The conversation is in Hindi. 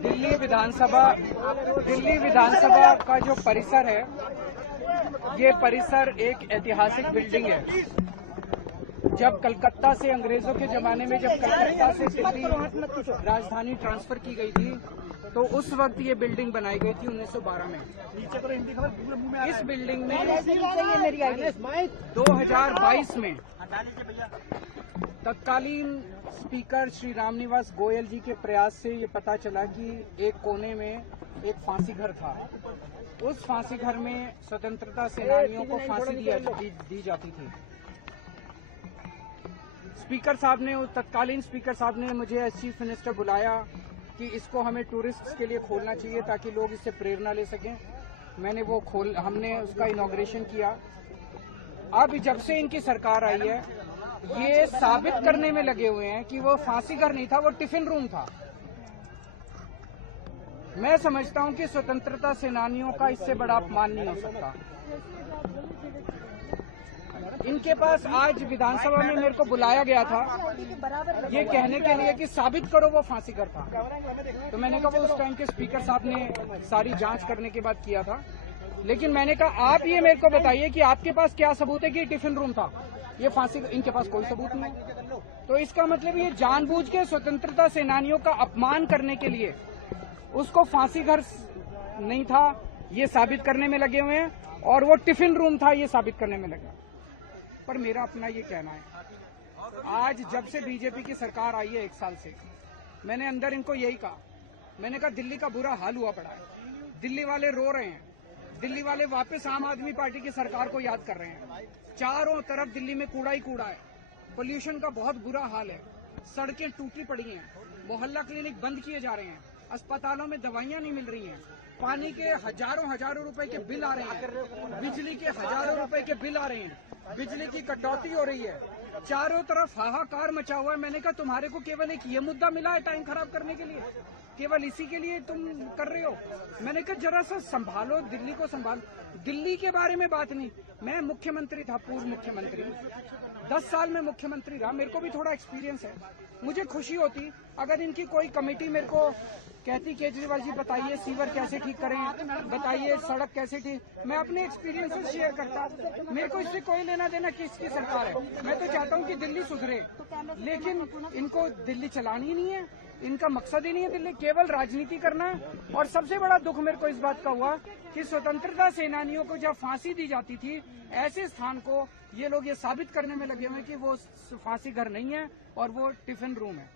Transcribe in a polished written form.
दिल्ली विधानसभा का जो परिसर है, ये परिसर एक ऐतिहासिक बिल्डिंग है। जब कलकत्ता से अंग्रेजों के जमाने में जब कलकत्ता से दिल्ली राजधानी ट्रांसफर की गई थी, तो उस वक्त ये बिल्डिंग बनाई गई थी 1912 में। इस बिल्डिंग में 2022 में तत्कालीन स्पीकर श्री रामनिवास गोयल जी के प्रयास से ये पता चला कि एक कोने में एक फांसी घर था। उस फांसी घर में स्वतंत्रता सेनानियों को फांसी दी जाती थी। स्पीकर साहब ने, तत्कालीन स्पीकर साहब ने मुझे एज चीफ मिनिस्टर बुलाया कि इसको हमें टूरिस्ट के लिए खोलना चाहिए ताकि लोग इससे प्रेरणा ले सकें। हमने उसका इनॉग्रेशन किया। अब जब से इनकी सरकार आई है, ये साबित करने में लगे हुए हैं कि वो फांसी घर नहीं था, वो टिफिन रूम था। मैं समझता हूं कि स्वतंत्रता सेनानियों का इससे बड़ा अपमान नहीं हो सकता। इनके पास आज विधानसभा में मेरे को बुलाया गया था ये कहने के लिए कि साबित करो वो फांसी घर था। तो मैंने कहा वो उस टाइम के स्पीकर साहब ने सारी जांच करने के बाद किया था। लेकिन मैंने कहा आप ये मेरे को बताइए कि आपके पास क्या सबूत है कि टिफिन रूम था, ये फांसी। इनके पास कोई सबूत नहीं है। तो इसका मतलब ये जानबूझ के स्वतंत्रता सेनानियों का अपमान करने के लिए उसको फांसी घर नहीं था ये साबित करने में लगे हुए हैं, और वो टिफिन रूम था ये साबित करने में लगे। पर मेरा अपना ये कहना है, आज जब से बीजेपी की सरकार आई है 1 साल से, मैंने अंदर इनको यही कहा। मैंने कहा दिल्ली का बुरा हाल हुआ पड़ा है, दिल्ली वाले रो रहे हैं, दिल्ली वाले वापस आम आदमी पार्टी की सरकार को याद कर रहे हैं। चारों तरफ दिल्ली में कूड़ा ही कूड़ा है, पोल्यूशन का बहुत बुरा हाल है, सड़कें टूटी पड़ी हैं, मोहल्ला क्लिनिक बंद किए जा रहे हैं, अस्पतालों में दवाइयां नहीं मिल रही हैं, पानी के हजारों रुपए के बिल आ रहे हैं, बिजली के हजारों रुपए के बिल आ रहे हैं, बिजली की कटौती हो रही है, चारों तरफ हाहाकार मचा हुआ है। मैंने कहा तुम्हारे को केवल एक ये मुद्दा मिला है टाइम खराब करने के लिए, केवल इसी के लिए तुम कर रहे हो। मैंने कहा जरा सा संभालो, दिल्ली को संभालो। दिल्ली के बारे में बात नहीं, मैं मुख्यमंत्री था, पूर्व मुख्यमंत्री, 10 साल में मुख्यमंत्री रहा, मेरे को भी थोड़ा एक्सपीरियंस है। मुझे खुशी होती अगर इनकी कोई कमेटी मेरे को कहती केजरीवाल जी बताइए सीवर कैसे ठीक करें, बताइए सड़क कैसे ठीक, मैं अपने एक्सपीरियंस से शेयर करता। मेरे को इससे कोई लेना देना किसकी सरकार है। मैं तो चाहता हूं कि दिल्ली सुधरे, लेकिन इनको दिल्ली चलानी ही नहीं है, इनका मकसद ही नहीं है दिल्ली, केवल राजनीति करना है। और सबसे बड़ा दुख मेरे को इस बात का हुआ कि स्वतंत्रता सेनानियों को जब फांसी दी जाती थी, ऐसे स्थान को ये लोग ये साबित करने में लगे हुए कि वो फांसी घर नहीं है और वो टिफिन रूम है।